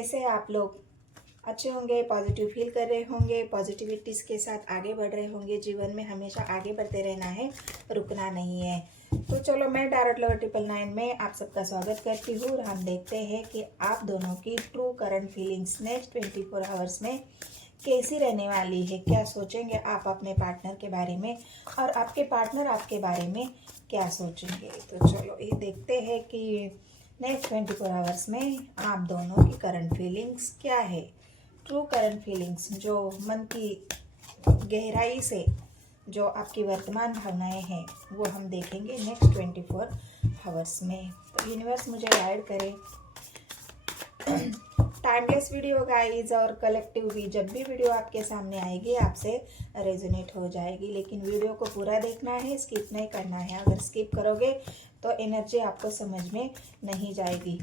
कैसे हैं आप लोग? अच्छे होंगे, पॉजिटिव फील कर रहे होंगे, पॉजिटिविटीज़ के साथ आगे बढ़ रहे होंगे। जीवन में हमेशा आगे बढ़ते रहना है, रुकना नहीं है। तो चलो, मैं डायरेक्ट लवर 999 में आप सबका स्वागत करती हूँ और हम देखते हैं कि आप दोनों की true current feelings next 24 hours में कैसी रहने वाली है। क्या सोचेंगे आप अपने पार्टनर के बारे में और आपके पार्टनर आपके बारे में क्या सोचेंगे। तो चलो ये देखते हैं कि नेक्स्ट 24 आवर्स में आप दोनों की करंट फीलिंग्स क्या है। ट्रू करंट फीलिंग्स, जो मन की गहराई से जो आपकी वर्तमान भावनाएं हैं, वो हम देखेंगे नेक्स्ट 24 आवर्स में। तो यूनिवर्स मुझे गाइड करे। टाइमलेस वीडियो गाइज और कलेक्टिव भी, जब भी वीडियो आपके सामने आएगी आपसे रेजोनेट हो जाएगी, लेकिन वीडियो को पूरा देखना है, स्किप नहीं करना है। अगर स्किप करोगे तो एनर्जी आपको समझ में नहीं जाएगी।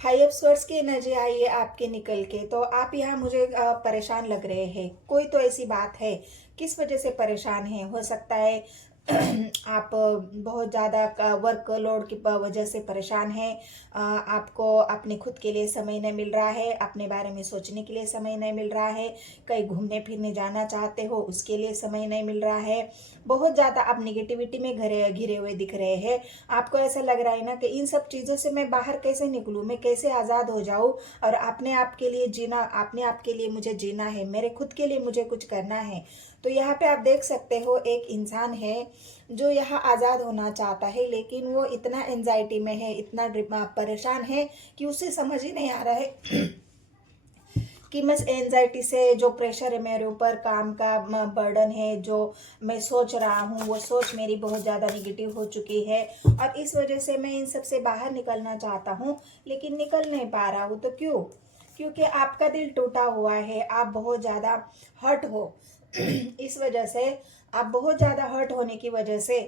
फाइव स्वर्ड्स की एनर्जी आई है आपके निकल के। तो आप यहाँ मुझे परेशान लग रहे हैं। कोई तो ऐसी बात है, किस वजह से परेशान है। हो सकता है आप बहुत ज़्यादा वर्क लोड की वजह से परेशान हैं। आपको अपने खुद के लिए समय नहीं मिल रहा है, अपने बारे में सोचने के लिए समय नहीं मिल रहा है, कहीं घूमने फिरने जाना चाहते हो उसके लिए समय नहीं मिल रहा है। बहुत ज़्यादा आप निगेटिविटी में घिरे हुए दिख रहे हैं। आपको ऐसा लग रहा है ना कि इन सब चीज़ों से मैं बाहर कैसे निकलूँ, मैं कैसे आज़ाद हो जाऊँ और अपने आप के लिए जीना, अपने आप के लिए मुझे जीना है, मेरे खुद के लिए मुझे कुछ करना है। तो यहाँ पे आप देख सकते हो एक इंसान है जो यहाँ आज़ाद होना चाहता है, लेकिन वो इतना एंजाइटी में है, इतना परेशान है कि उसे समझ ही नहीं आ रहा है कि मैं एंजाइटी से, जो प्रेशर है मेरे ऊपर, काम का बर्डन है, जो मैं सोच रहा हूँ वो सोच मेरी बहुत ज़्यादा निगेटिव हो चुकी है और इस वजह से मैं इन सब से बाहर निकलना चाहता हूँ लेकिन निकल नहीं पा रहा हूँ। तो क्यों? क्योंकि आपका दिल टूटा हुआ है, आप बहुत ज़्यादा हर्ट हो। इस वजह से, आप बहुत ज़्यादा हर्ट होने की वजह से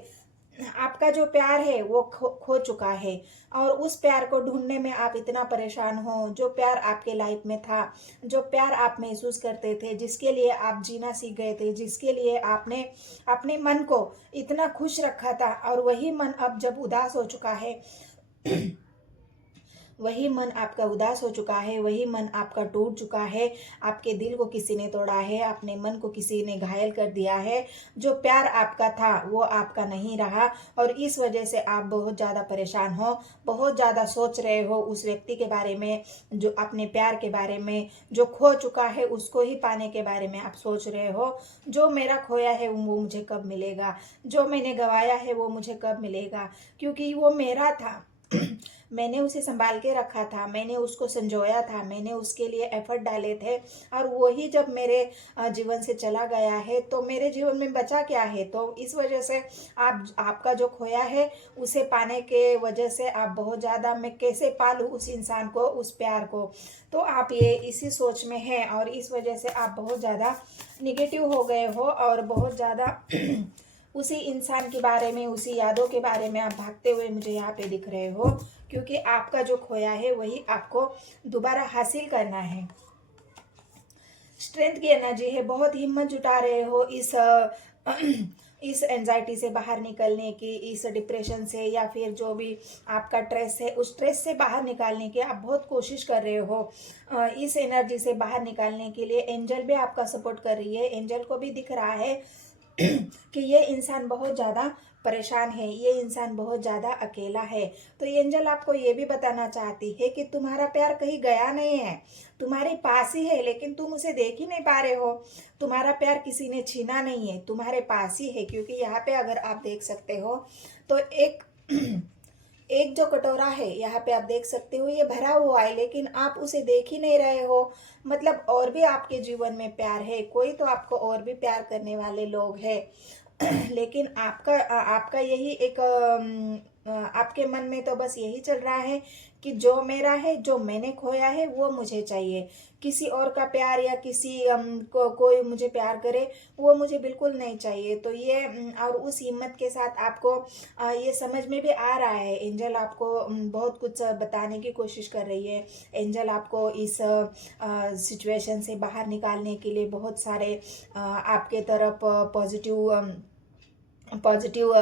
आपका जो प्यार है वो खो चुका है और उस प्यार को ढूंढने में आप इतना परेशान हो। जो प्यार आपके लाइफ में था, जो प्यार आप महसूस करते थे, जिसके लिए आप जीना सीख गए थे, जिसके लिए आपने अपने मन को इतना खुश रखा था, और वही मन अब जब उदास हो चुका है वही मन आपका उदास हो चुका है, वही मन आपका टूट चुका है, आपके दिल को किसी ने तोड़ा है, अपने मन को किसी ने घायल कर दिया है। जो प्यार आपका था वो आपका नहीं रहा और इस वजह से आप बहुत ज़्यादा परेशान हो, बहुत ज़्यादा सोच रहे हो उस व्यक्ति के बारे में, जो अपने प्यार के बारे में, जो खो चुका है उसको ही पाने के बारे में आप सोच रहे हो। जो मेरा खोया है वो मुझे कब मिलेगा, जो मैंने गंवाया है वो मुझे कब मिलेगा, क्योंकि वो मेरा था। मैंने उसे संभाल के रखा था, मैंने उसको संजोया था, मैंने उसके लिए एफर्ट डाले थे और वही जब मेरे जीवन से चला गया है तो मेरे जीवन में बचा क्या है। तो इस वजह से आपका जो खोया है उसे पाने के वजह से आप बहुत ज़्यादा, मैं कैसे पालूँ उस इंसान को, उस प्यार को। तो आप ये इसी सोच में हैं और इस वजह से आप बहुत ज़्यादा निगेटिव हो गए हो और बहुत ज़्यादा उसी इंसान के बारे में, उसी यादों के बारे में आप भागते हुए मुझे यहाँ पे दिख रहे हो, क्योंकि आपका जो खोया है वही आपको दोबारा हासिल करना है। स्ट्रेंथ की एनर्जी है, बहुत हिम्मत जुटा रहे हो इस एंजाइटी से बाहर निकलने की, इस डिप्रेशन से, या फिर जो भी आपका स्ट्रेस है उस स्ट्रेस से बाहर निकालने की आप बहुत कोशिश कर रहे हो। इस एनर्जी से बाहर निकालने के लिए एंजल भी आपका सपोर्ट कर रही है। एंजल को भी दिख रहा है कि ये इंसान बहुत ज़्यादा परेशान है, ये इंसान बहुत ज़्यादा अकेला है। तो एंजल आपको ये भी बताना चाहती है कि तुम्हारा प्यार कहीं गया नहीं है, तुम्हारे पास ही है, लेकिन तुम उसे देख ही नहीं पा रहे हो। तुम्हारा प्यार किसी ने छीना नहीं है, तुम्हारे पास ही है। क्योंकि यहाँ पे अगर आप देख सकते हो तो एक एक जो कटोरा है यहाँ पे आप देख सकते हो, ये भरा हुआ है लेकिन आप उसे देख ही नहीं रहे हो। मतलब और भी आपके जीवन में प्यार है, कोई तो आपको और भी प्यार करने वाले लोग हैं लेकिन आपका यही एक आपके मन में तो बस यही चल रहा है कि जो मेरा है, जो मैंने खोया है वो मुझे चाहिए। किसी और का प्यार या किसी कोई मुझे प्यार करे वो मुझे बिल्कुल नहीं चाहिए। तो ये और उस हिम्मत के साथ आपको ये समझ में भी आ रहा है। एंजल आपको बहुत कुछ बताने की कोशिश कर रही है। एंजल आपको इस सिचुएशन से बाहर निकालने के लिए बहुत सारे आपके तरफ पॉजिटिव पॉजिटिव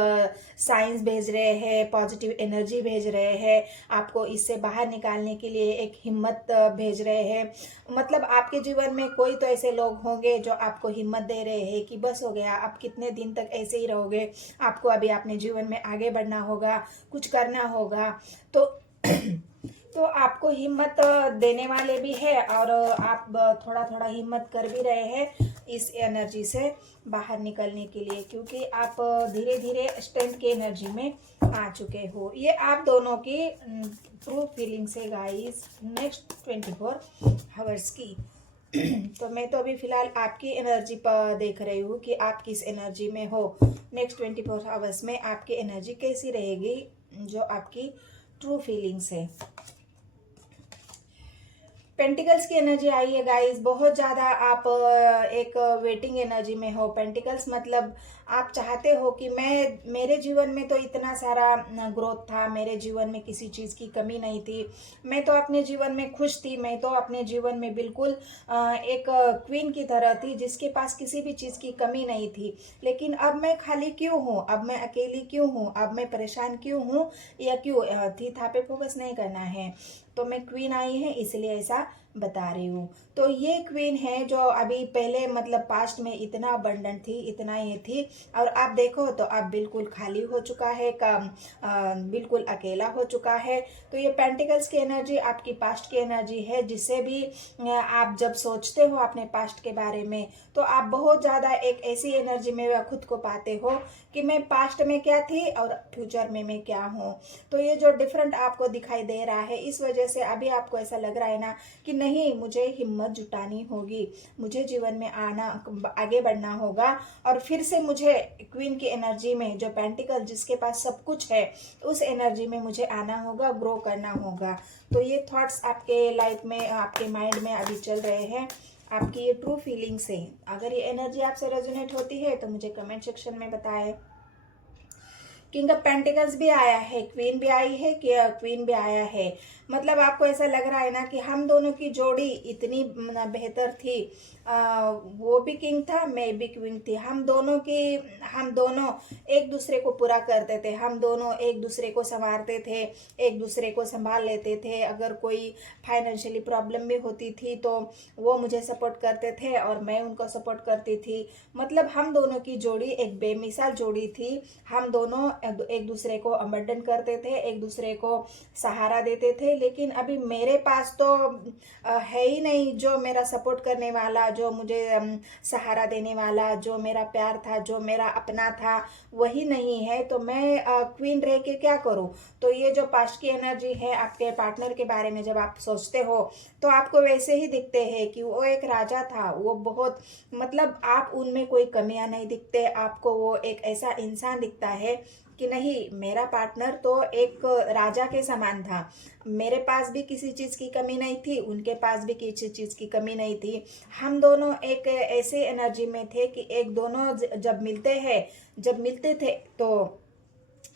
साइंस भेज रहे हैं, पॉजिटिव एनर्जी भेज रहे हैं, आपको इससे बाहर निकालने के लिए एक हिम्मत भेज रहे हैं। मतलब आपके जीवन में कोई तो ऐसे लोग होंगे जो आपको हिम्मत दे रहे हैं कि बस हो गया, आप कितने दिन तक ऐसे ही रहोगे, आपको अभी अपने जीवन में आगे बढ़ना होगा, कुछ करना होगा। तो तो आपको हिम्मत देने वाले भी है, और आप थोड़ा थोड़ा हिम्मत कर भी रहे हैं इस एनर्जी से बाहर निकलने के लिए, क्योंकि आप धीरे धीरे स्ट्रेंथ की एनर्जी में आ चुके हो। ये आप दोनों की ट्रू फीलिंग्स है गाइस, नेक्स्ट 24 आवर्स की। तो मैं तो अभी फिलहाल आपकी एनर्जी पर देख रही हूँ कि आप किस एनर्जी में हो। नेक्स्ट 24 आवर्स में आपकी एनर्जी कैसी रहेगी, जो आपकी ट्रू फीलिंग्स है। पेंटिकल्स की एनर्जी आई है गाइस, बहुत ज़्यादा आप एक वेटिंग एनर्जी में हो। पेंटिकल्स मतलब आप चाहते हो कि मेरे जीवन में तो इतना सारा ग्रोथ था, मेरे जीवन में किसी चीज़ की कमी नहीं थी, मैं तो अपने जीवन में खुश थी, मैं तो अपने जीवन में बिल्कुल एक क्वीन की तरह थी जिसके पास किसी भी चीज़ की कमी नहीं थी। लेकिन अब मैं खाली क्यों हूँ, अब मैं अकेली क्यों हूँ, अब मैं परेशान क्यों हूँ, या क्यों थी था पे फोकस नहीं करना है। तो मैं क्वीन आई है इसलिए ऐसा बता रही हूँ। तो ये क्वीन है जो अभी पहले मतलब पास्ट में इतना अबंडेंट थी, इतना ये थी, और आप देखो तो आप बिल्कुल खाली हो चुका है, बिल्कुल अकेला हो चुका है। तो ये पेंटिकल्स की एनर्जी आपकी पास्ट की एनर्जी है, जिससे भी आप जब सोचते हो अपने पास्ट के बारे में, तो आप बहुत ज़्यादा एक ऐसी एनर्जी में खुद को पाते हो कि मैं पास्ट में क्या थी और फ्यूचर में मैं क्या हूँ। तो ये जो डिफरेंट आपको दिखाई दे रहा है, इस वजह से अभी आपको ऐसा लग रहा है ना कि नहीं, मुझे हिम्मत जुटानी होगी, मुझे जीवन में आना, आगे बढ़ना होगा, और फिर से मुझे क्वीन की एनर्जी में, जो पेंटिकल जिसके पास सब कुछ है, उस एनर्जी में मुझे आना होगा, ग्रो करना होगा। तो ये थॉट्स आपके लाइफ में, आपके माइंड में अभी चल रहे हैं, आपकी ये ट्रू फीलिंग्स है। अगर ये एनर्जी आपसे रेजोनेट होती है तो मुझे कमेंट सेक्शन में बताएं। किंग ऑफ पेंटिकल्स भी आया है, क्वीन भी आई है, कि क्वीन भी आया है। मतलब आपको ऐसा लग रहा है ना कि हम दोनों की जोड़ी इतनी बेहतर थी, वो भी किंग था, मैं भी क्वीन थी, हम दोनों एक दूसरे को पूरा करते थे, हम दोनों एक दूसरे को संवारते थे, एक दूसरे को संभाल लेते थे। अगर कोई फाइनेंशियली प्रॉब्लम भी होती थी तो वो मुझे सपोर्ट करते थे और मैं उनको सपोर्ट करती थी। मतलब हम दोनों की जोड़ी एक बेमिसाल जोड़ी थी। हम दोनों एक दूसरे को अबंडन करते थे, एक दूसरे को सहारा देते थे। लेकिन अभी मेरे पास तो है ही नहीं जो मेरा सपोर्ट करने वाला, जो मुझे सहारा देने वाला, जो मेरा प्यार था, जो मेरा अपना था, वही नहीं है। तो मैं क्वीन रह के क्या करूं। तो ये जो पास्ट की एनर्जी है, आपके पार्टनर के बारे में जब आप सोचते हो तो आपको वैसे ही दिखते हैं कि वो एक राजा था, वो बहुत, मतलब आप उनमें कोई कमियां नहीं दिखते, आपको वो एक ऐसा इंसान दिखता है कि नहीं, मेरा पार्टनर तो एक राजा के समान था, मेरे पास भी किसी चीज़ की कमी नहीं थी, उनके पास भी किसी चीज़ की कमी नहीं थी। हम दोनों एक ऐसे एनर्जी में थे कि एक दोनों जब मिलते थे तो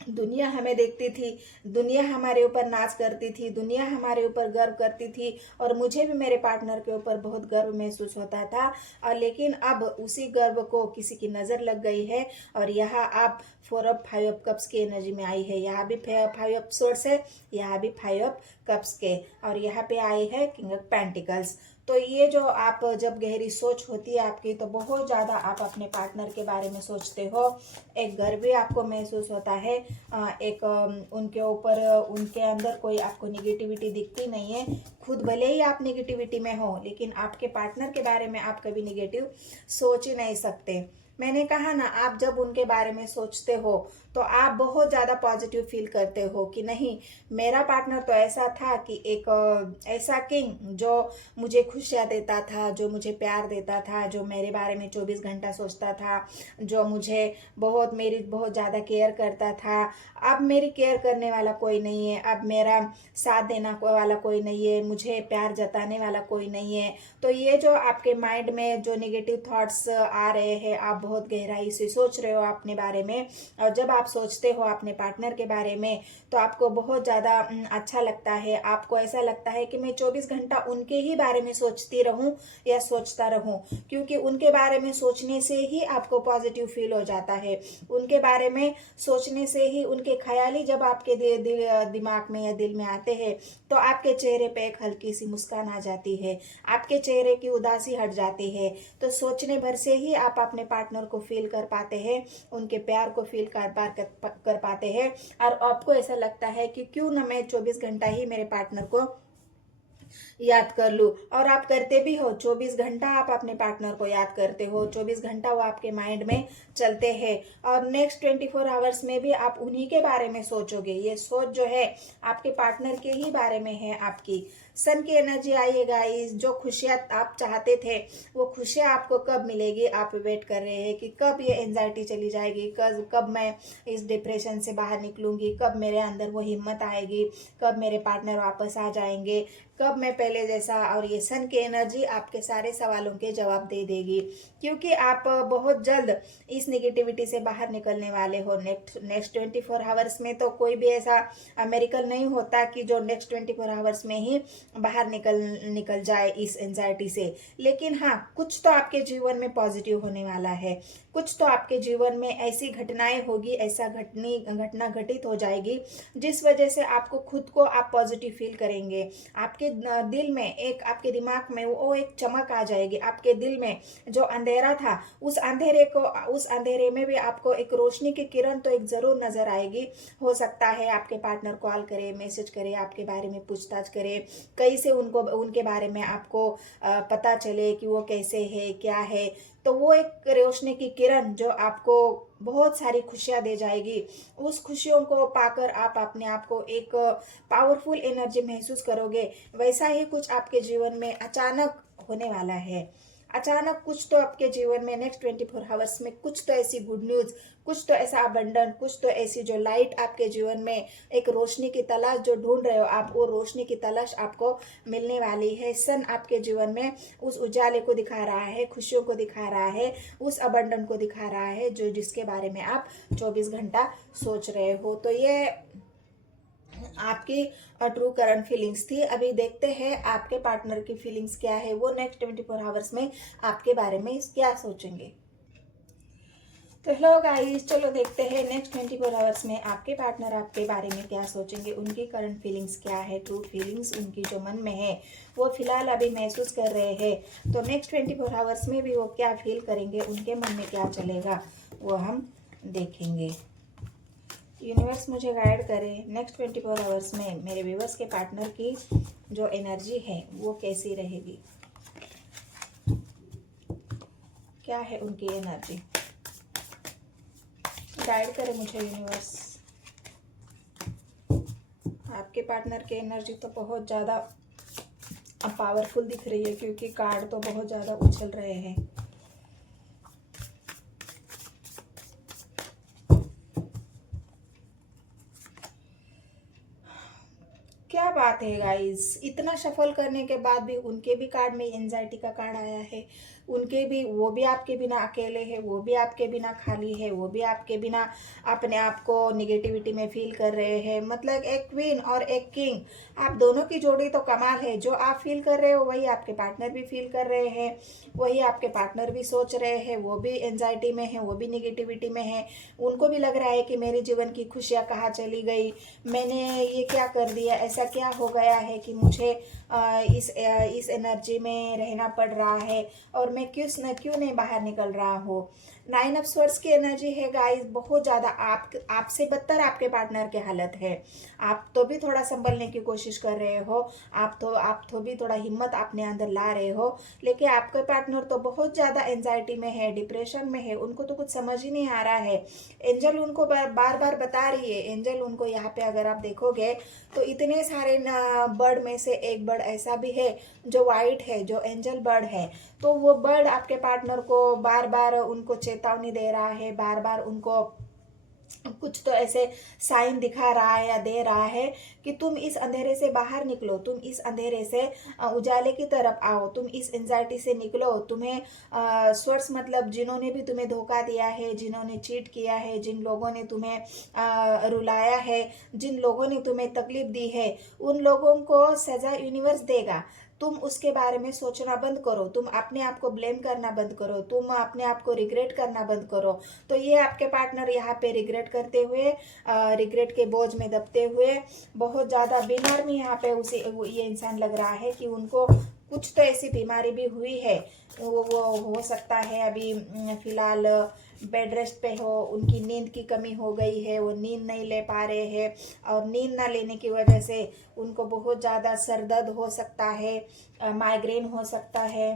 दुनिया हमें देखती थी, दुनिया हमारे ऊपर नाच करती थी, दुनिया हमारे ऊपर गर्व करती थी, और मुझे भी मेरे पार्टनर के ऊपर बहुत गर्व महसूस होता था। और लेकिन अब उसी गर्व को किसी की नज़र लग गई है, और यहाँ आप 4 ऑफ 5 ऑफ कप्स की एनर्जी में आई है, यहाँ भी 5 ऑफ सोर्ड्स है, यहाँ भी 5 ऑफ कप्स के, और यहाँ पे आई है किंग ऑफ पेंटिकल्स। तो ये जो आप जब गहरी सोच होती है आपकी, तो बहुत ज़्यादा आप अपने पार्टनर के बारे में सोचते हो, एक गर्व भी आपको महसूस होता है, एक उनके ऊपर, उनके अंदर कोई आपको निगेटिविटी दिखती नहीं है। खुद भले ही आप निगेटिविटी में हो, लेकिन आपके पार्टनर के बारे में आप कभी निगेटिव सोच ही नहीं सकते। मैंने कहा ना, आप जब उनके बारे में सोचते हो तो आप बहुत ज़्यादा पॉजिटिव फील करते हो कि नहीं, मेरा पार्टनर तो ऐसा था कि एक ऐसा किंग जो मुझे खुशियाँ देता था, जो मुझे प्यार देता था, जो मेरे बारे में 24 घंटा सोचता था, जो मुझे मेरी बहुत ज़्यादा केयर करता था। अब मेरी केयर करने वाला कोई नहीं है, अब मेरा साथ देना वाला कोई नहीं है, मुझे प्यार जताने वाला कोई नहीं है। तो ये जो आपके माइंड में जो नेगेटिव थॉट्स आ रहे हैं, आप बहुत गहराई से सोच रहे हो अपने बारे में, और जब आप सोचते हो अपने पार्टनर के बारे में तो आपको बहुत ज़्यादा अच्छा लगता है। आपको ऐसा लगता है कि मैं 24 घंटा उनके ही बारे में सोचती रहूं या सोचता रहूं, क्योंकि उनके बारे में सोचने से ही आपको पॉजिटिव फील हो जाता है। उनके बारे में सोचने से ही, उनके ख्याल ही जब आपके दिमाग में या दिल में आते हैं तो आपके चेहरे पे एक हल्की सी मुस्कान आ जाती है, आपके चेहरे की उदासी हट जाती है। तो सोचने भर से ही आप अपने पार्टनर को फील कर पाते हैं, उनके प्यार को फील कर पाते हैं, और आपको ऐसा लगता है कि क्यों ना मैं 24 घंटा ही मेरे पार्टनर को याद कर लूँ। और आप करते भी हो, 24 घंटा आप अपने पार्टनर को याद करते हो, 24 घंटा वो आपके माइंड में चलते हैं, और नेक्स्ट 24 आवर्स में भी आप उन्हीं के बारे में सोचोगे। ये सोच जो है आपके पार्टनर के ही बारे में है। आपकी सन की एनर्जी आइएगा, इस जो खुशियाँ आप चाहते थे वो खुशियाँ आपको कब मिलेगी, आप वेट कर रहे हैं कि कब ये एंजाइटी चली जाएगी, कब मैं इस डिप्रेशन से बाहर निकलूंगी, कब मेरे अंदर वो हिम्मत आएगी, कब मेरे पार्टनर वापस आ जाएंगे, कब मैं पहले जैसा। और ये सन की एनर्जी आपके सारे सवालों के जवाब दे देगी, क्योंकि आप बहुत जल्द इस निगेटिविटी से बाहर निकलने वाले हो। नेक्स्ट 24 आवर्स में तो कोई भी ऐसा मेरिकल नहीं होता कि जो नेक्स्ट 24 आवर्स में ही बाहर निकल जाए इस एंजाइटी से। लेकिन हाँ, कुछ तो आपके जीवन में पॉजिटिव होने वाला है, कुछ तो आपके जीवन में ऐसी घटनाएं होगी, ऐसा घटना घटित हो जाएगी जिस वजह से आपको खुद को आप पॉजिटिव फील करेंगे। आपके दिल में एक, आपके दिमाग में वो एक चमक आ जाएगी। आपके दिल में जो अंधेरा था, उस अंधेरे में भी आपको एक रोशनी की किरण तो एक जरूर नजर आएगी। हो सकता है आपके पार्टनर कॉल करे, मैसेज करे, आपके बारे में पूछताछ करे, कैसे उनके बारे में आपको पता चले कि वो कैसे है, क्या है। तो वो एक रोशनी की किरण जो आपको बहुत सारी खुशियां दे जाएगी। उस खुशियों को पाकर आप अपने आप को एक पावरफुल एनर्जी महसूस करोगे। वैसा ही कुछ आपके जीवन में अचानक होने वाला है। अचानक कुछ तो आपके जीवन में नेक्स्ट 24 आवर्स में कुछ तो ऐसी गुड न्यूज, कुछ तो ऐसा अबंडन, कुछ तो ऐसी जो लाइट आपके जीवन में एक रोशनी की तलाश जो ढूंढ रहे हो आप, वो रोशनी की तलाश आपको मिलने वाली है। सन आपके जीवन में उस उजाले को दिखा रहा है, खुशियों को दिखा रहा है, उस अबंडन को दिखा रहा है जो जिसके बारे में आप 24 घंटा सोच रहे हो। तो ये आपकी ट्रू करंट फीलिंग्स थी। अभी देखते हैं आपके पार्टनर की फीलिंग्स क्या है, वो नेक्स्ट 24 आवर्स में आपके बारे में क्या सोचेंगे। तो हेलो गाइस, चलो देखते हैं नेक्स्ट 24 आवर्स में आपके पार्टनर आपके बारे में क्या सोचेंगे, उनकी करंट फीलिंग्स क्या है, ट्रू फीलिंग्स उनकी जो मन में है वो फिलहाल अभी महसूस कर रहे हैं। तो नेक्स्ट 24 आवर्स में भी वो क्या फील करेंगे, उनके मन में क्या चलेगा, वो हम देखेंगे। यूनिवर्स मुझे गाइड करे नेक्स्ट 24 आवर्स में मेरे व्यूअर्स के पार्टनर की जो एनर्जी है वो कैसी रहेगी, क्या है उनकी एनर्जी। गाइड करे मुझे यूनिवर्स। आपके पार्टनर की एनर्जी तो बहुत ज़्यादा पावरफुल दिख रही है, क्योंकि कार्ड तो बहुत ज़्यादा उछल रहे हैं। क्या बात है गाइस, इतना सफल करने के बाद भी उनके भी कार्ड में एंजाइटी का कार्ड आया है। उनके भी, वो भी आपके बिना अकेले है, वो भी आपके बिना खाली है, वो भी आपके बिना अपने आप को निगेटिविटी में फील कर रहे हैं। मतलब एक क्वीन और एक किंग, आप दोनों की जोड़ी तो कमाल है। जो आप फील कर रहे हो वही आपके पार्टनर भी फील कर रहे हैं, वही आपके पार्टनर भी सोच रहे हैं। वो भी एंजाइटी में है, वो भी निगेटिविटी में है। उनको भी लग रहा है कि मेरे जीवन की खुशियाँ कहाँ चली गई, मैंने ये क्या कर दिया, ऐसा क्या हो गया है कि मुझे इस एनर्जी में रहना पड़ रहा है, और मैं क्यों नहीं बाहर निकल रहा हूँ। 9 ऑफ स्वॉर्ड्स की एनर्जी है गाइस, बहुत ज़्यादा आपसे बदतर आपके पार्टनर की हालत है। आप तो भी थोड़ा संभलने की कोशिश कर रहे हो, आप तो भी थोड़ा हिम्मत अपने अंदर ला रहे हो, लेकिन आपके पार्टनर तो बहुत ज़्यादा एंजाइटी में है, डिप्रेशन में है। उनको तो कुछ समझ ही नहीं आ रहा है। एंजल उनको बार बार बता रही है। एंजल उनको यहाँ पे अगर आप देखोगे तो इतने सारे बर्ड में से एक बर्ड ऐसा भी है जो वाइट है, जो एंजल बर्ड है। तो वो बर्ड आपके पार्टनर को बार बार उनको चेतावनी दे रहा है, बार बार उनको कुछ तो ऐसे साइन दिखा रहा है या दे रहा है कि तुम इस अंधेरे से बाहर निकलो, तुम इस अंधेरे से उजाले की तरफ आओ, तुम इस एंजाइटी से निकलो। तुम्हें सोर्स मतलब जिन्होंने भी तुम्हें धोखा दिया है, जिन्होंने चीट किया है, जिन लोगों ने तुम्हें रुलाया है, जिन लोगों ने तुम्हें तकलीफ दी है, उन लोगों को सजा यूनिवर्स देगा। तुम उसके बारे में सोचना बंद करो, तुम अपने आप को ब्लेम करना बंद करो, तुम अपने आप को रिग्रेट करना बंद करो। तो ये आपके पार्टनर यहाँ पे रिग्रेट करते हुए, रिग्रेट के बोझ में दबते हुए, बहुत ज़्यादा बीमार भी यहाँ पे उसे ये इंसान लग रहा है कि उनको कुछ तो ऐसी बीमारी भी हुई है। वो हो सकता है अभी फिलहाल बेड रेस्ट पे हो, उनकी नींद की कमी हो गई है, वो नींद नहीं ले पा रहे हैं, और नींद ना लेने की वजह से उनको बहुत ज़्यादा सर दर्द हो सकता है, माइग्रेन हो सकता है।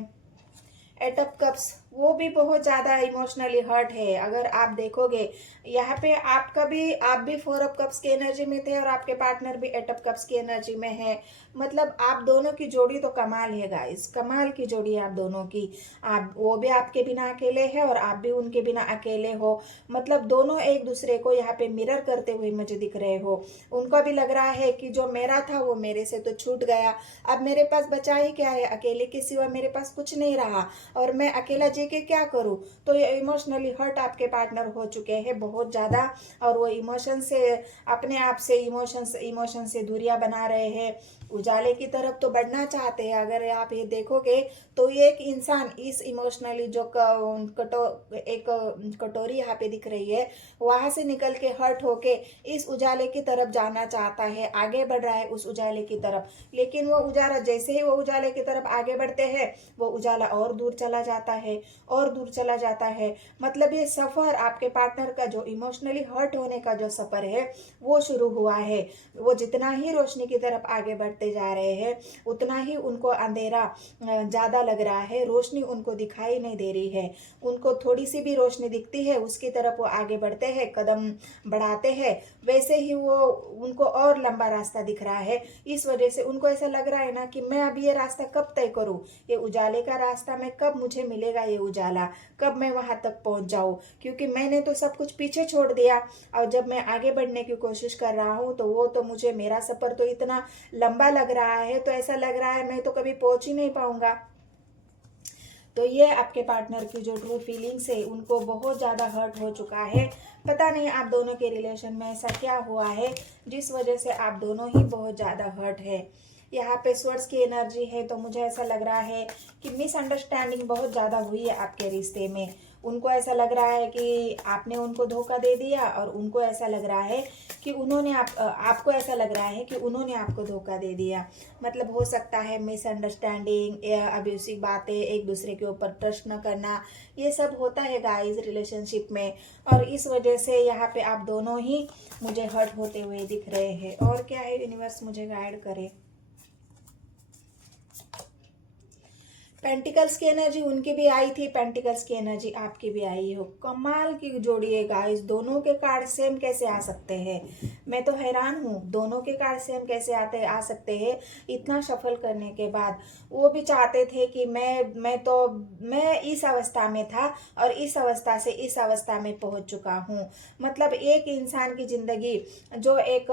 एट ऑफ कप्स, वो भी बहुत ज़्यादा इमोशनली हर्ट है। अगर आप देखोगे यहाँ पे आप भी 4 ऑफ कप्स की एनर्जी में थे और आपके पार्टनर भी 8 ऑफ कप्स की एनर्जी में है। मतलब आप दोनों की जोड़ी तो कमाल है गाइस, कमाल की जोड़ी है आप दोनों की। आप, वो भी आपके बिना अकेले है और आप भी उनके बिना अकेले हो। मतलब दोनों एक दूसरे को यहाँ पे मिरर करते हुए मुझे दिख रहे हो। उनको भी लग रहा है कि जो मेरा था वो मेरे से तो छूट गया, अब मेरे पास बचा ही क्या है, अकेले के सिवा मेरे पास कुछ नहीं रहा, और मैं अकेला जी के क्या करूं। तो ये इमोशनली हर्ट आपके पार्टनर हो चुके हैं बहुत ज़्यादा, और वो इमोशन से, अपने आप से इमोशन से दूरियां बना रहे हैं। उजाले की तरफ तो बढ़ना चाहते हैं। अगर आप ये देखोगे तो ये एक इंसान इस इमोशनली जो एक कटोरी यहाँ पे दिख रही है, वहां से निकल के हर्ट होके इस उजाले की तरफ जाना चाहता है, आगे बढ़ रहा है उस उजाले की तरफ। लेकिन वो उजाला, जैसे ही वो उजाले की तरफ आगे बढ़ते हैं, वो उजाला और दूर चला जाता है, और दूर चला जाता है। मतलब ये सफ़र आपके पार्टनर का जो इमोशनली हर्ट होने का जो सफ़र है वो शुरू हुआ है। वो जितना ही रोशनी की तरफ आगे बढ़ते जा रहे हैं, उतना ही उनको अंधेरा ज़्यादा लग रहा है, रोशनी उनको दिखाई नहीं दे रही है। उनको थोड़ी सी भी रोशनी दिखती है, उसकी तरफ वो आगे बढ़ते हैं, कदम बढ़ाते हैं, वैसे ही वो उनको और लंबा रास्ता दिख रहा है। इस वजह से उनको ऐसा लग रहा है ना कि मैं अभी ये रास्ता कब तय करूं, ये उजाले का रास्ता मैं कब, मुझे मिलेगा ये उजाला, कब मैं वहां तक पहुंच जाऊं, क्योंकि मैंने तो सब कुछ पीछे छोड़ दिया। और जब मैं आगे बढ़ने की कोशिश कर रहा हूं तो वो तो मुझे, मेरा सफर तो इतना लंबा लग रहा है, तो ऐसा लग रहा है मैं तो कभी पहुंच ही नहीं पाऊंगा। तो ये आपके पार्टनर की जो ट्रू फीलिंग्स है, उनको बहुत ज़्यादा हर्ट हो चुका है। पता नहीं आप दोनों के रिलेशन में ऐसा क्या हुआ है जिस वजह से आप दोनों ही बहुत ज़्यादा हर्ट है। यहाँ पे स्वर्ड्स की एनर्जी है, तो मुझे ऐसा लग रहा है कि मिसअंडरस्टैंडिंग बहुत ज़्यादा हुई है आपके रिश्ते में। उनको ऐसा लग रहा है कि आपने उनको धोखा दे दिया, और उनको ऐसा लग रहा है कि उन्होंने आपको ऐसा लग रहा है कि उन्होंने आपको धोखा दे दिया। मतलब हो सकता है मिसअंडरस्टैंडिंग, अब्यूसिव बातें, एक दूसरे के ऊपर ट्रस्ट न करना, ये सब होता है गाइस रिलेशनशिप में। और इस वजह से यहाँ पे आप दोनों ही मुझे हर्ट होते हुए दिख रहे हैं। और क्या है, यूनिवर्स मुझे गाइड करे। पेंटिकल्स की एनर्जी उनकी भी आई थी, पेंटिकल्स की एनर्जी आपकी भी आई हो। कमाल की जोड़ी है गाइस, दोनों के कार्ड सेम कैसे आ सकते हैं, मैं तो हैरान हूँ, दोनों के कार्ड सेम कैसे आ सकते हैं इतना सफल करने के बाद। वो भी चाहते थे कि मैं इस अवस्था में था, और इस अवस्था से इस अवस्था में पहुंच चुका हूँ। मतलब एक इंसान की जिंदगी जो एक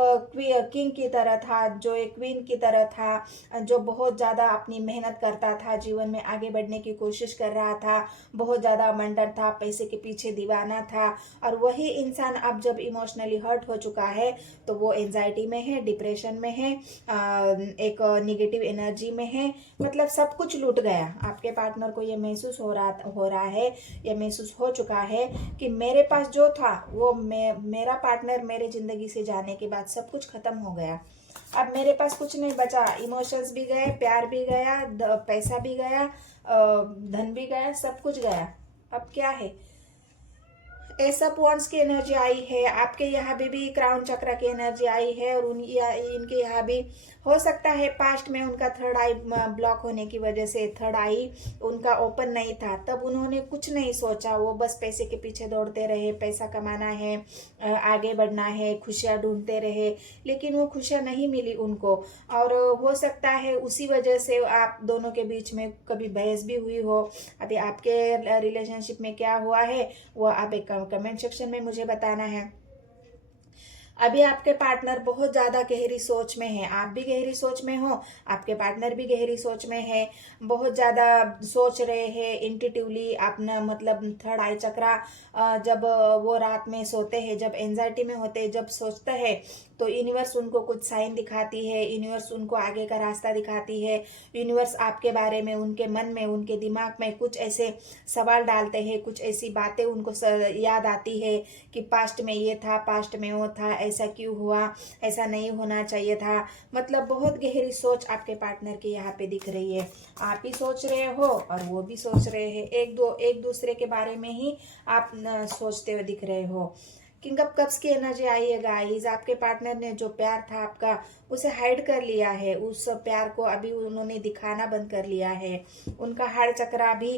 किंग की तरह था, जो एक क्वीन की तरह था, जो बहुत ज़्यादा अपनी मेहनत करता था, जीवन में आगे बढ़ने की कोशिश कर रहा था, बहुत ज़्यादा मंडर था, पैसे के पीछे दीवाना था, और वही इंसान अब जब इमोशनली हर्ट हो चुका है तो वो एंजाइटी में है, डिप्रेशन में है, एक निगेटिव एनर्जी में है। मतलब सब कुछ लूट गया। आपके पार्टनर को ये महसूस हो रहा है, ये महसूस हो चुका है कि मेरे पास जो था वो मेरा पार्टनर मेरे जिंदगी से जाने के बाद सब कुछ खत्म हो गया। अब मेरे पास कुछ नहीं बचा, इमोशंस भी गए, प्यार भी गया, पैसा भी गया, धन भी गया, सब कुछ गया। अब क्या है, ऐसा पॉन्ड्स की एनर्जी आई है। आपके यहाँ भी क्राउन चक्र की एनर्जी आई है, और इनके यहाँ भी हो सकता है पास्ट में उनका थर्ड आई ब्लॉक होने की वजह से थर्ड आई उनका ओपन नहीं था, तब उन्होंने कुछ नहीं सोचा, वो बस पैसे के पीछे दौड़ते रहे, पैसा कमाना है, आगे बढ़ना है, खुशियाँ ढूंढते रहे, लेकिन वो खुशियाँ नहीं मिली उनको। और हो सकता है उसी वजह से आप दोनों के बीच में कभी बहस भी हुई हो। अभी आपके रिलेशनशिप में क्या हुआ है वो आप एक कमेंट सेक्शन में मुझे बताना है। अभी आपके पार्टनर बहुत ज्यादा गहरी सोच में है, आप भी गहरी सोच में हो, आपके पार्टनर भी गहरी सोच में है, बहुत ज्यादा सोच रहे हैं इंट्यूटिवली अपना, मतलब थर्ड आई चक्रा। जब वो रात में सोते हैं, जब एंजाइटी में होते हैं, जब सोचते हैं, तो यूनिवर्स उनको कुछ साइन दिखाती है, यूनिवर्स उनको आगे का रास्ता दिखाती है। यूनिवर्स आपके बारे में, उनके मन में, उनके दिमाग में कुछ ऐसे सवाल डालते हैं, कुछ ऐसी बातें उनको याद आती है कि पास्ट में ये था, पास्ट में वो था, ऐसा क्यों हुआ, ऐसा नहीं होना चाहिए था। मतलब बहुत गहरी सोच आपके पार्टनर की यहाँ पे दिख रही है। आप ही सोच रहे हो और वो भी सोच रहे हैं, एक दूसरे के बारे में ही आप सोचते हुए दिख रहे हो। किंग ऑफ कप्स की एनर्जी आई है गाइस। आपके पार्टनर ने जो प्यार था आपका, उसे हाइड कर लिया है, उस प्यार को अभी उन्होंने दिखाना बंद कर लिया है। उनका हार्ट चक्रा भी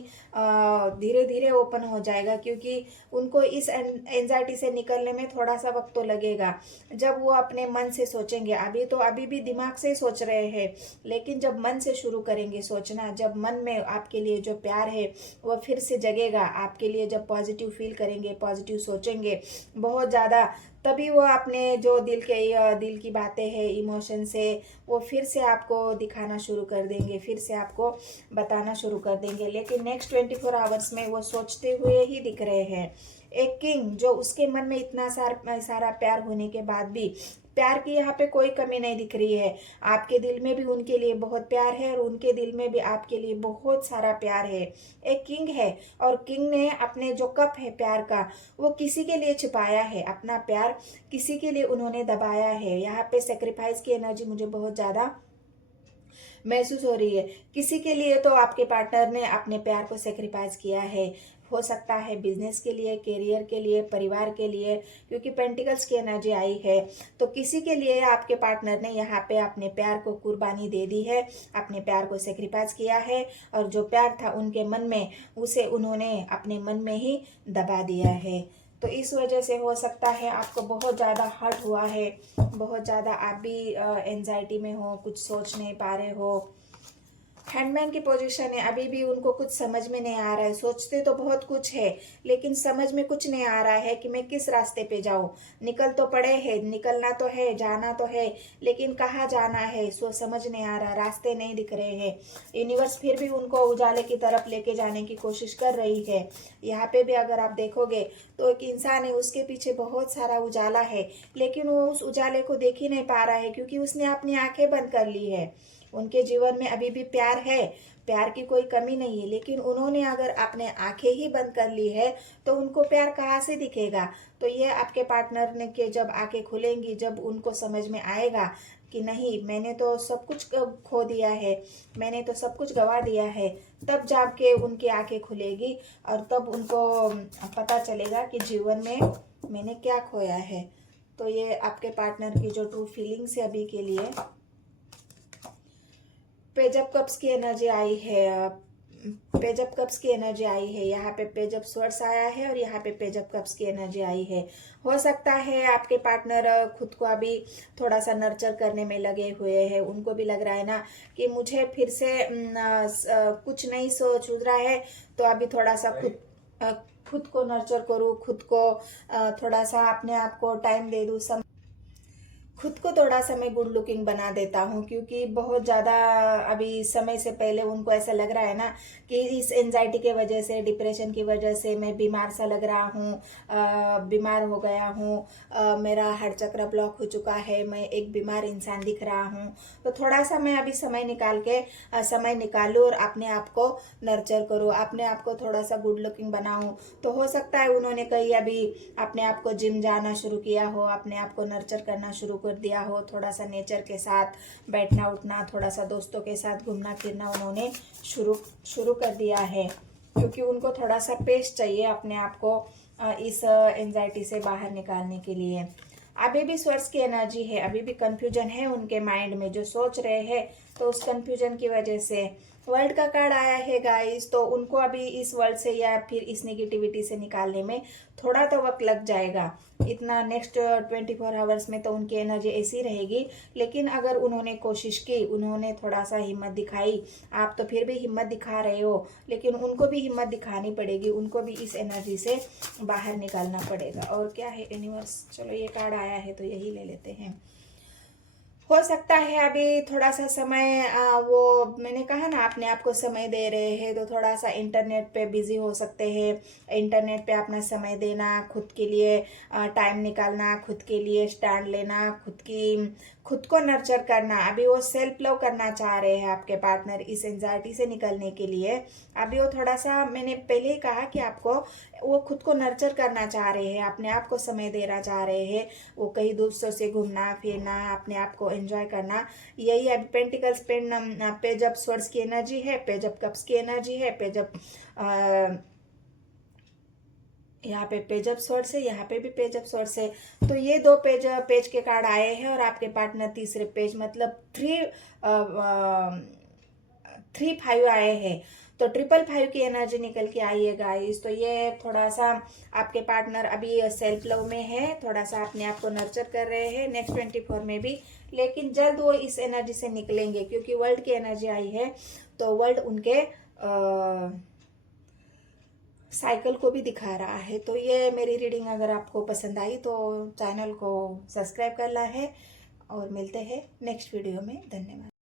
धीरे धीरे ओपन हो जाएगा, क्योंकि उनको इस एंजाइटी से निकलने में थोड़ा सा वक्त तो लगेगा। जब वो अपने मन से सोचेंगे, अभी भी दिमाग से सोच रहे हैं, लेकिन जब मन से शुरू करेंगे सोचना, जब मन में आपके लिए जो प्यार है वो फिर से जगेगा आपके लिए, जब पॉजिटिव फील करेंगे, पॉजिटिव सोचेंगे बहुत ज़्यादा, तभी वो अपने जो दिल की बातें हैं, इमोशन से, वो फिर से आपको दिखाना शुरू कर देंगे, फिर से आपको बताना शुरू कर देंगे। लेकिन नेक्स्ट 24 आवर्स में वो सोचते हुए ही दिख रहे हैं। एक किंग जो उसके मन में इतना सारा प्यार होने के बाद भी प्यार की यहाँ पे कोई कमी नहीं दिख रही है। आपके दिल में भी उनके लिए बहुत प्यार है और उनके दिल में भी आपके लिए बहुत सारा प्यार है। एक किंग है और किंग ने अपने जो कप है प्यार का, वो किसी के लिए छिपाया है, अपना प्यार किसी के लिए उन्होंने दबाया है। यहाँ पे सेक्रीफाइस की एनर्जी मुझे बहुत ज्यादा महसूस हो रही है। किसी के लिए तो आपके पार्टनर ने अपने प्यार को सेक्रीफाइस किया है, हो सकता है बिजनेस के लिए, करियर के लिए, परिवार के लिए, क्योंकि पेंटिकल्स की एनर्जी आई है। तो किसी के लिए आपके पार्टनर ने यहाँ पे अपने प्यार को कुर्बानी दे दी है, अपने प्यार को सेक्रीफाइस किया है, और जो प्यार था उनके मन में, उसे उन्होंने अपने मन में ही दबा दिया है। तो इस वजह से हो सकता है आपको बहुत ज़्यादा हर्ट हुआ है, बहुत ज़्यादा आप भी एंजाइटी में हो, कुछ सोच नहीं पा रहे हो। हैंडमैन की पोजीशन है, अभी भी उनको कुछ समझ में नहीं आ रहा है। सोचते तो बहुत कुछ है, लेकिन समझ में कुछ नहीं आ रहा है कि मैं किस रास्ते पे जाऊं। निकल तो पड़े हैं, निकलना तो है, जाना तो है, लेकिन कहाँ जाना है सो समझ नहीं आ रहा, रास्ते नहीं दिख रहे हैं। यूनिवर्स फिर भी उनको उजाले की तरफ लेके जाने की कोशिश कर रही है। यहाँ पे भी अगर आप देखोगे तो एक इंसान है, उसके पीछे बहुत सारा उजाला है, लेकिन वो उस उजाले को देख ही नहीं पा रहा है, क्योंकि उसने अपनी आंखें बंद कर ली है। उनके जीवन में अभी भी प्यार है, प्यार की कोई कमी नहीं है, लेकिन उन्होंने अगर अपने आंखें ही बंद कर ली है तो उनको प्यार कहाँ से दिखेगा। तो ये आपके पार्टनर ने के जब आंखें खुलेंगी, जब उनको समझ में आएगा कि नहीं, मैंने तो सब कुछ खो दिया है, मैंने तो सब कुछ गवा दिया है, तब जाके उनकी आंखें खुलेगी और तब उनको पता चलेगा कि जीवन में मैंने क्या खोया है। तो ये आपके पार्टनर की जो ट्रू फीलिंग्स है अभी के लिए। पेज ऑफ कप्स की एनर्जी आई है, पेज ऑफ कप्स की एनर्जी आई है। यहाँ पे पेज ऑफ स्वर्ड्स आया है और यहाँ पे पेज ऑफ कप्स की एनर्जी आई है। हो सकता है आपके पार्टनर खुद को अभी थोड़ा सा नर्चर करने में लगे हुए हैं। उनको भी लग रहा है ना कि मुझे फिर से कुछ नहीं सूझ रहा है, तो अभी थोड़ा सा खुद को नर्चर करूँ, खुद को थोड़ा सा अपने आप को टाइम दे दूँ, खुद को थोड़ा सा मैं गुड लुकिंग बना देता हूँ, क्योंकि बहुत ज़्यादा अभी समय से पहले उनको ऐसा लग रहा है ना कि इस एंजाइटी के वजह से, डिप्रेशन की वजह से मैं बीमार सा लग रहा हूँ, बीमार हो गया हूँ, मेरा हार्ट चक्र ब्लॉक हो चुका है, मैं एक बीमार इंसान दिख रहा हूँ। तो थोड़ा सा मैं अभी समय निकालूँ और अपने आप को नर्चर करूँ, अपने आप को थोड़ा सा गुड लुकिंग बनाऊँ। तो हो सकता है उन्होंने कहीं अभी अपने आप को जिम जाना शुरू किया हो, अपने आप को नर्चर करना शुरू कर दिया हो, थोड़ा सा नेचर के साथ बैठना उठना, थोड़ा सा दोस्तों के साथ घूमना फिरना उन्होंने शुरू कर दिया है, क्योंकि उनको थोड़ा सा पेस चाहिए अपने आप को इस एंजाइटी से बाहर निकालने के लिए। अभी भी सोर्स की एनर्जी है, अभी भी कंफ्यूजन है उनके माइंड में, जो सोच रहे हैं, तो उस कंफ्यूजन की वजह से वर्ल्ड का कार्ड आया है गाइस, तो उनको अभी इस वर्ल्ड से या फिर इस नेगेटिविटी से निकालने में थोड़ा तो वक्त लग जाएगा। इतना नेक्स्ट 24 आवर्स में तो उनकी एनर्जी ऐसी रहेगी, लेकिन अगर उन्होंने कोशिश की, उन्होंने थोड़ा सा हिम्मत दिखाई, आप तो फिर भी हिम्मत दिखा रहे हो, लेकिन उनको भी हिम्मत दिखानी पड़ेगी, उनको भी इस एनर्जी से बाहर निकालना पड़ेगा। और क्या है यूनिवर्स, चलो ये कार्ड आया है तो यही ले लेते हैं। हो सकता है अभी थोड़ा सा समय वो मैंने कहा ना अपने आप को समय दे रहे हैं, तो थोड़ा सा इंटरनेट पे बिजी हो सकते हैं। इंटरनेट पे अपना समय देना, खुद के लिए टाइम निकालना, खुद के लिए स्टैंड लेना, खुद को नर्चर करना। अभी वो सेल्फ लव करना चाह रहे हैं आपके पार्टनर, इस एंजाइटी से निकलने के लिए। अभी वो थोड़ा सा, मैंने पहले ही कहा कि आपको वो खुद को नर्चर करना चाह रहे हैं, अपने आप को समय देना चाह रहे हैं। वो कहीं दूसरों से घूमना फिरना, अपने आप को एंजॉय करना, यही अभी पेंटिकल्स पेज ऑफ स्वर्ड्स की एनर्जी है, पेज ऑफ कप्स की एनर्जी है, पेज ऑफ यहाँ पे पेज ऑफ स्वॉर्ड्स है, यहाँ पे भी पेज ऑफ स्वॉर्ड्स है। तो ये दो पेज के कार्ड आए हैं, और आपके पार्टनर तीसरे पेज मतलब 3 5 आए हैं। तो 5 5 की एनर्जी निकल के आई है गाइस। तो ये थोड़ा सा आपके पार्टनर अभी सेल्फ लव में है, थोड़ा सा अपने आप को नर्चर कर रहे हैं नेक्स्ट 24 में भी, लेकिन जल्द वो इस एनर्जी से निकलेंगे, क्योंकि वर्ल्ड की एनर्जी आई है। तो वर्ल्ड उनके साइकिल को भी दिखा रहा है। तो ये मेरी रीडिंग अगर आपको पसंद आई तो चैनल को सब्सक्राइब करना है, और मिलते हैं नेक्स्ट वीडियो में। धन्यवाद।